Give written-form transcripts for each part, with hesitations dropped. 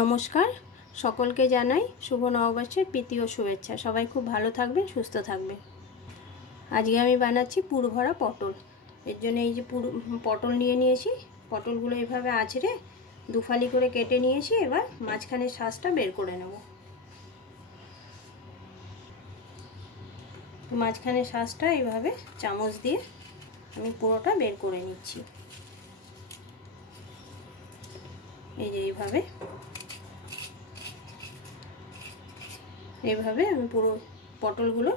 নমস্কার, সকলকে জানাই শুভ নববর্ষের প্রীতি ও শুভেচ্ছা। সবাই খুব ভালো থাকবেন, সুস্থ থাকবেন। আজকে আমি বানাচ্ছি পুর ভরা পটল। এর জন্য এই যে পটল নিয়ে নিয়েছি। পটলগুলো এইভাবে আঁচড়ে দুফালি করে কেটে নিয়েছি। এবার মাঝখানে শাঁসটা বের করে নেব। মাঝখানে শাঁসটা এইভাবে চামচ দিয়ে আমি পুরোটা বের করে নিচ্ছি। এই যে এইভাবে আমি পুরো পটলগুলো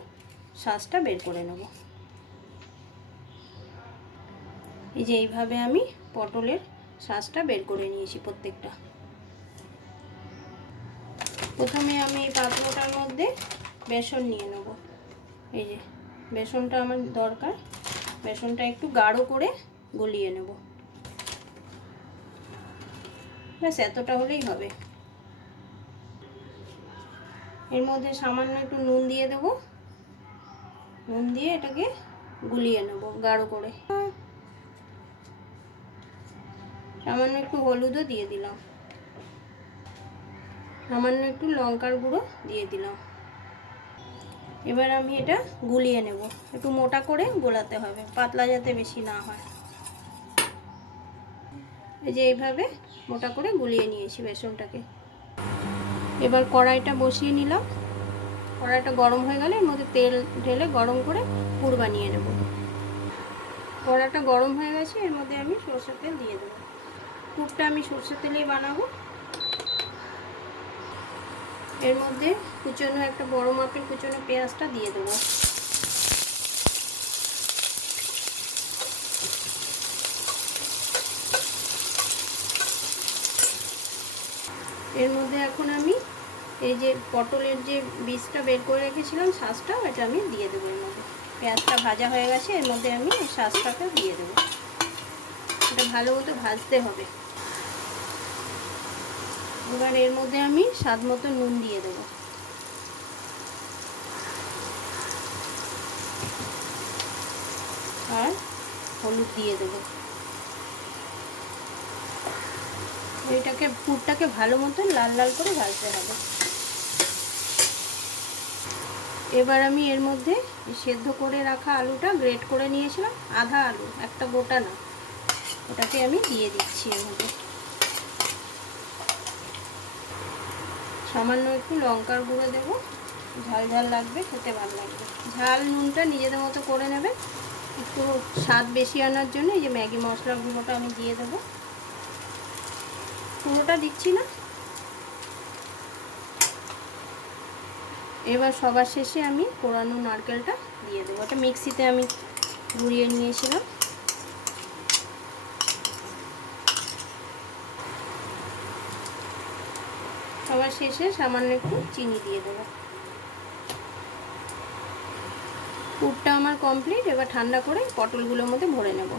শাঁসটা বের করে নেব। এই যে এইভাবে আমি পটলের শাঁসটা বের করে নিয়েছি প্রত্যেকটা। প্রথমে আমি এই পাত্রটার মধ্যে বেসন নিয়ে নেব। এই যে বেসনটা আমার দরকার, বেসনটা একটু গাঢ় করে গলিয়ে নেব। ব্যাস এতটা হলেই হবে। এর মধ্যে সামান্য একটু নুন দিয়ে দেব। নুন দিয়ে এটাকে গুলিয়ে নেব গাঢ় করে। সামান্য একটু হলুদও দিয়ে দিলাম, সামান্য একটু লঙ্কার গুঁড়ো দিয়ে দিলাম। এবার আমি এটা গুলিয়ে নেব। একটু মোটা করে গোলাতে হবে, পাতলা যাতে বেশি না হয়। এই যে এইভাবে মোটা করে গুলিয়ে নিয়েছি বেসনটাকে। এবার কড়াইটা বসিয়ে নিলাম। কড়াইটা গরম হয়ে গেলে এর মধ্যে তেল ঢেলে গরম করে পুর বানিয়ে নেব। কড়াইটা গরম হয়ে গেছে, এর মধ্যে আমি সরষের তেল দিয়ে দেবো। পুরটা আমি সরষের তেলেই বানাবো। এর মধ্যে কুচনো একটা বড় মাপের কুচনো পেঁয়াজটা দিয়ে দেবো। এর মধ্যে এখন আমি এই যে পটলের যে বীজটা বের করে রেখেছিলাম, শাঁসটা, এটা আমি দিয়ে দেবো এর মধ্যে। পেঁয়াজটা ভাজা হয়ে গেছে, এর মধ্যে আমি এই শাঁসটাকে দিয়ে দেবো। এটা ভালো মতো ভাজতে হবে। এবার এর মধ্যে আমি স্বাদ মতো নুন দিয়ে দেবো। আর হলুদ দিয়ে দেবো। এইটাকে পুরটাকে ভালো মতো লাল লাল করে ভাজতে হবে। এবার আমি এর মধ্যে সেদ্ধ করে রাখা আলুটা গ্রেট করে নিয়েছিলাম, আধা আলু, একটা গোটা না, ওটাকে আমি দিয়ে দিচ্ছি এর মধ্যে। সামান্য একটু লঙ্কার গুঁড়ো দেবো, ঝাল ঝাল লাগবে, খেতে ভালো লাগবে। ঝাল নুনটা নিজেদের মতো করে নেবে। একটু স্বাদ বেশি আনার জন্য এই যে ম্যাগি মশলার গুঁড়োটা আমি দিয়ে দেবো। পুরোটা দিচ্ছি না। এবার সবার শেষে আমি কোরানো নারকেলটা দিয়ে দেবো। এটা মিক্সিতে আমি গুঁড়িয়ে নিয়েছিলাম। সবার শেষে সামান্য একটু চিনি দিয়ে দেবো। পুরটা আমার কমপ্লিট। এবার ঠান্ডা করে পটলগুলোর মধ্যে ভরে নেব।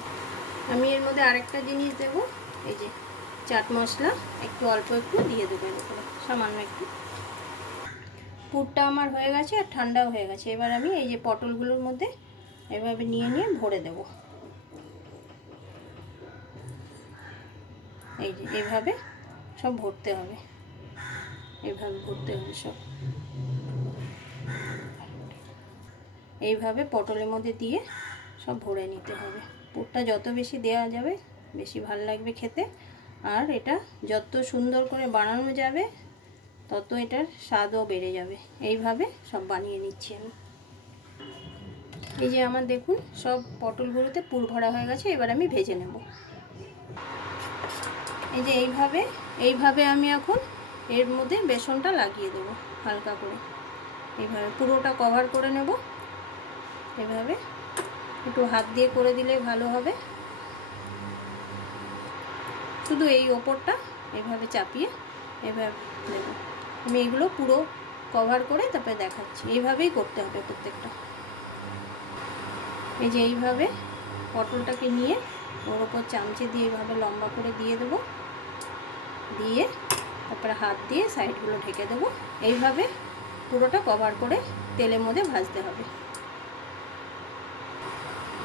আমি এর মধ্যে আরেকটা জিনিস দেবো, এই যে চাট মশলা একটু অল্প একটু দিয়ে দেবো এর উপরে, সামান্য একটু। পুরটা আমার হয়ে গেছে আর ঠান্ডাও হয়ে গেছে। এবার আমি এই যে পটলগুলোর মধ্যে এভাবে নিয়ে নিয়ে ভরে দেব। এই যে এইভাবে সব ভরতে হবে, এইভাবে ভরতে হবে সব। এইভাবে পটলের মধ্যে দিয়ে সব ভরে নিতে হবে। পুরটা যত বেশি দেওয়া যাবে বেশি ভালো লাগবে খেতে। আর এটা যত সুন্দর করে বানানো যাবে তত এটার স্বাদও বেড়ে যাবে। এইভাবে সব বানিয়ে নিচ্ছি আমি। এই যে আমার দেখুন সব পটলগুলোতে পুর ভরা হয়ে গেছে। এবার আমি ভেজে নেব। এই যে এইভাবে আমি এখন এর মধ্যে বেসনটা লাগিয়ে দেবো হালকা করে। এইভাবে পুরোটা কভার করে নেব। এভাবে একটু হাত দিয়ে করে দিলে ভালো হবে। শুধু এই ওপরটা এইভাবে চাপিয়ে এভাবে দেবো। আমি এগুলো পুরো কভার করে তারপরে দেখাচ্ছি। এইভাবেই করতে হবে প্রত্যেকটা। এই যে এইভাবে পটলটাকে নিয়ে ওর ওপর চামচে দিয়ে এইভাবে লম্বা করে দিয়ে দেবো। দিয়ে তারপরে হাত দিয়ে সাইডগুলো ঢেকে দেবো। এইভাবে পুরোটা কভার করে তেলের মধ্যে ভাজতে হবে।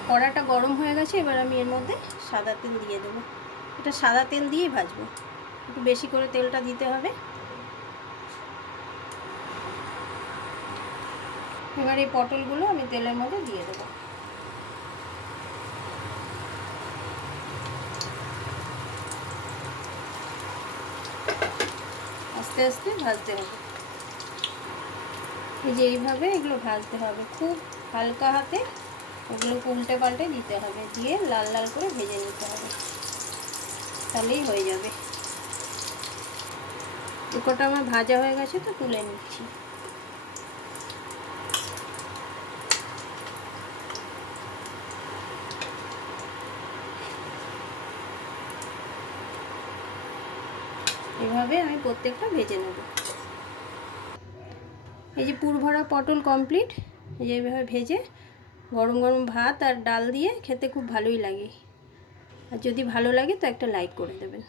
কড়াটা গরম হয়ে গেছে। এবার আমি এর মধ্যে সাদা তেল দিয়ে দেবো। এটা সাদা তেল দিয়েই ভাজবো। একটু বেশি করে তেলটা দিতে হবে। এবার এই পটলগুলো আমি তেলের মধ্যে দিয়ে দেবো। আস্তে আস্তে ভাজতে হবে। এই যে এইভাবে এগুলো ভাজতে হবে, খুব হালকা হাতে এগুলোকে উল্টে পাল্টে দিতে হবে, দিয়ে লাল লাল করে ভেজে নিতে হবে, তাহলেই হয়ে যাবে। এগুলোটা আমার ভাজা হয়ে গেছে, তো তুলে নিচ্ছি। এভাবে আমি প্রত্যেকটা ভেজে নেব। এই যে পুর ভরা পটল কমপ্লিট। এই যে এইভাবে ভেজে গরম গরম ভাত আর ডাল দিয়ে খেতে খুব ভালোই লাগে। আর যদি ভালো লাগে তো একটা লাইক করে দেবেন।